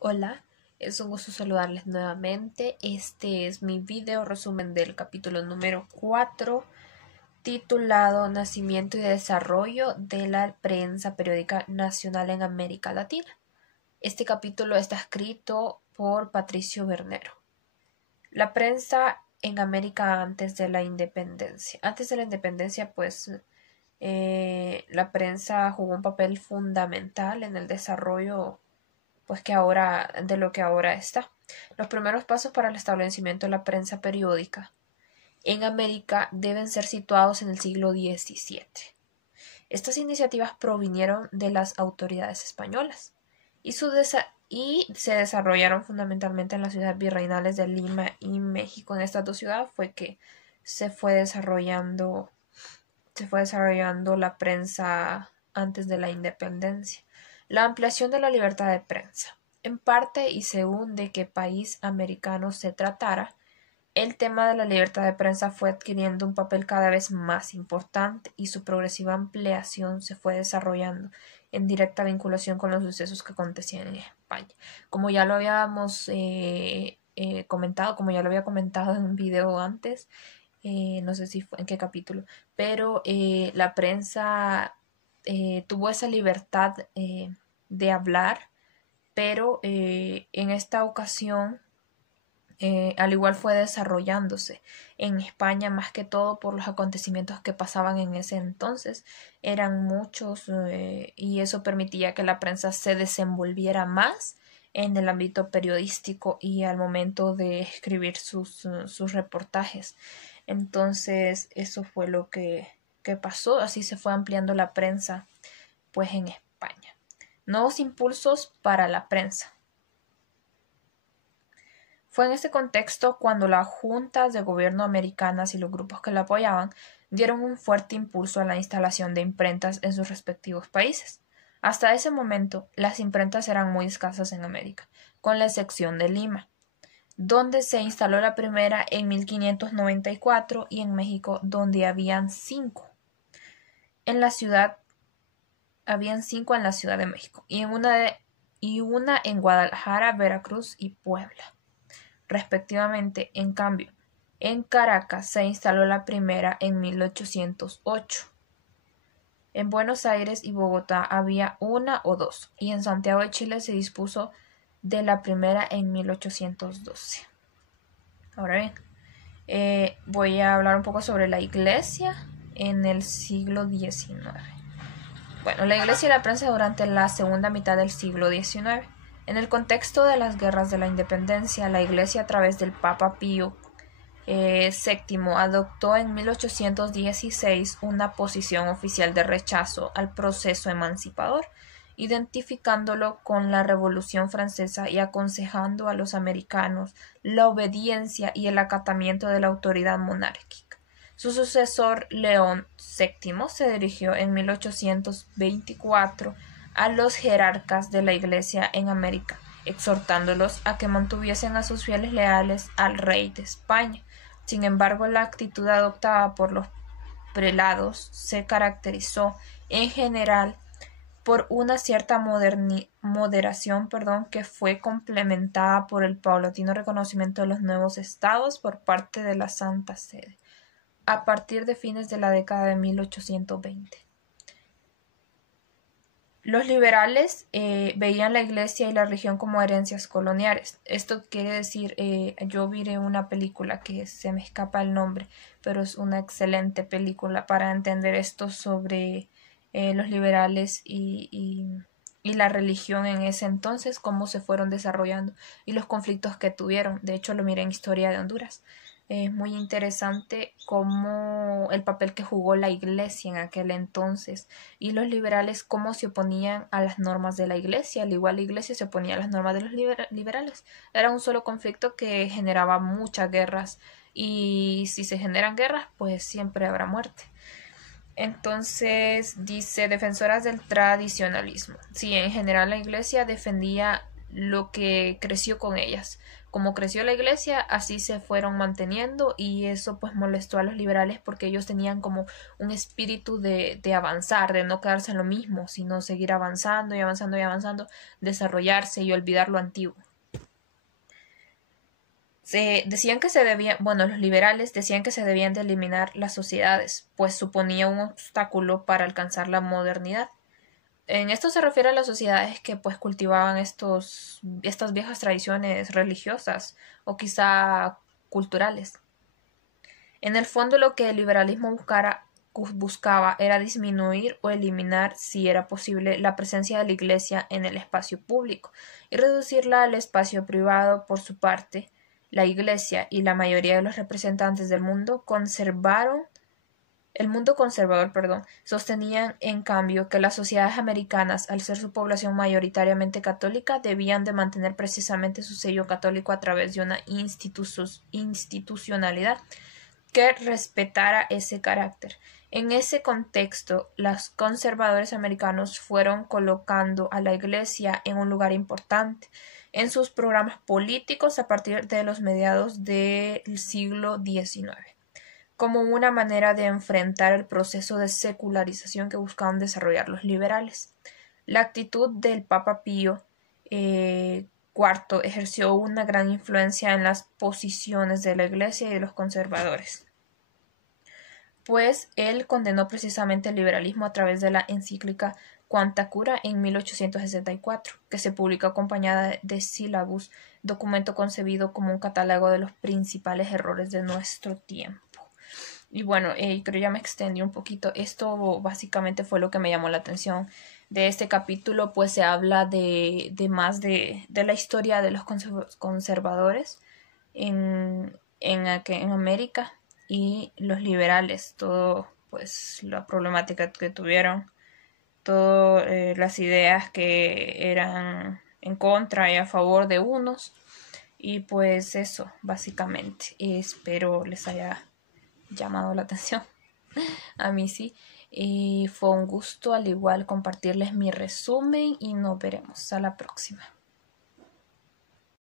Hola, es un gusto saludarles nuevamente. Este es mi video resumen del capítulo número 4, titulado Nacimiento y desarrollo de la prensa periódica nacional en América Latina. Este capítulo está escrito por Patricio Bernero. La prensa en América antes de la independencia. Antes de la independencia, la prensa jugó un papel fundamental en el desarrollo de lo que ahora está. Los primeros pasos para el establecimiento de la prensa periódica en América deben ser situados en el siglo XVII. Estas iniciativas provinieron de las autoridades españolas y se desarrollaron fundamentalmente en las ciudades virreinales de Lima y México. En estas dos ciudades fue que se fue desarrollando la prensa antes de la independencia. La ampliación de la libertad de prensa. En parte y según de qué país americano se tratara, el tema de la libertad de prensa fue adquiriendo un papel cada vez más importante y su progresiva ampliación se fue desarrollando en directa vinculación con los sucesos que acontecían en España. Como ya lo habíamos comentado, como ya lo había comentado en un video antes, no sé si fue en qué capítulo, pero la prensa tuvo esa libertad de hablar, pero en esta ocasión, al igual fue desarrollándose en España más que todo por los acontecimientos que pasaban en ese entonces. Eran muchos y eso permitía que la prensa se desenvolviera más en el ámbito periodístico y al momento de escribir sus reportajes. Entonces eso fue lo que pasó, así se fue ampliando la prensa pues en España. Nuevos impulsos para la prensa. Fue en este contexto cuando las juntas de gobierno americanas y los grupos que la apoyaban dieron un fuerte impulso a la instalación de imprentas en sus respectivos países. Hasta ese momento, las imprentas eran muy escasas en América, con la excepción de Lima, donde se instaló la primera en 1594 y en México, donde habían 5. Habían 5 en la Ciudad de México y una en Guadalajara, Veracruz y Puebla, respectivamente. En cambio, en Caracas se instaló la primera en 1808. En Buenos Aires y Bogotá había 1 o 2, y en Santiago de Chile se dispuso de la primera en 1812. Ahora bien, voy a hablar un poco sobre la iglesia en el siglo XIX. Bueno, la iglesia y la prensa durante la segunda mitad del siglo XIX. En el contexto de las guerras de la independencia, la iglesia a través del Papa Pío VII adoptó en 1816 una posición oficial de rechazo al proceso emancipador, identificándolo con la Revolución Francesa y aconsejando a los americanos la obediencia y el acatamiento de la autoridad monárquica. Su sucesor, León VII, se dirigió en 1824 a los jerarcas de la Iglesia en América, exhortándolos a que mantuviesen a sus fieles leales al rey de España. Sin embargo, la actitud adoptada por los prelados se caracterizó en general por una cierta moderación, que fue complementada por el paulatino reconocimiento de los nuevos estados por parte de la Santa Sede, a partir de fines de la década de 1820. Los liberales veían la iglesia y la religión como herencias coloniales. Esto quiere decir, yo vi una película que se me escapa el nombre, pero es una excelente película para entender esto sobre los liberales y la religión en ese entonces, cómo se fueron desarrollando y los conflictos que tuvieron. De hecho, lo miré en Historia de Honduras. Es muy interesante cómo el papel que jugó la iglesia en aquel entonces y los liberales cómo se oponían a las normas de la iglesia. Al igual la iglesia se oponía a las normas de los liberales. Era un solo conflicto que generaba muchas guerras, y si se generan guerras pues siempre habrá muerte. Entonces dice, defensoras del tradicionalismo. Sí, en general la iglesia defendía lo que creció con ellas. Como creció la iglesia, así se fueron manteniendo, y eso pues molestó a los liberales porque ellos tenían como un espíritu de avanzar, de no quedarse en lo mismo, sino seguir avanzando y avanzando y avanzando, desarrollarse y olvidar lo antiguo. Decían que se debían, bueno, los liberales decían que se debían de eliminar las sociedades, pues suponía un obstáculo para alcanzar la modernidad. En esto se refiere a las sociedades que pues cultivaban estas viejas tradiciones religiosas o quizá culturales. En el fondo lo que el liberalismo buscaba era disminuir o eliminar, si era posible, la presencia de la Iglesia en el espacio público y reducirla al espacio privado. Por su parte, la Iglesia y la mayoría de los representantes del mundo conservador, sostenían en cambio que las sociedades americanas, al ser su población mayoritariamente católica, debían de mantener precisamente su sello católico a través de una institucionalidad que respetara ese carácter. En ese contexto, los conservadores americanos fueron colocando a la Iglesia en un lugar importante en sus programas políticos a partir de los mediados del siglo XIX, como una manera de enfrentar el proceso de secularización que buscaban desarrollar los liberales. La actitud del Papa Pío IV ejerció una gran influencia en las posiciones de la Iglesia y de los conservadores, pues él condenó precisamente el liberalismo a través de la encíclica Quanta Cura en 1864, que se publicó acompañada de Syllabus, documento concebido como un catálogo de los principales errores de nuestro tiempo. Y bueno, creo ya me extendí un poquito. Esto básicamente fue lo que me llamó la atención de este capítulo, pues se habla de más de la historia de los conservadores en América, y los liberales, todo pues la problemática que tuvieron, todas las ideas que eran en contra y a favor de unos, y pues eso básicamente. Espero les haya llamado la atención. A mí sí. Y fue un gusto al igual compartirles mi resumen, y nos veremos a la próxima.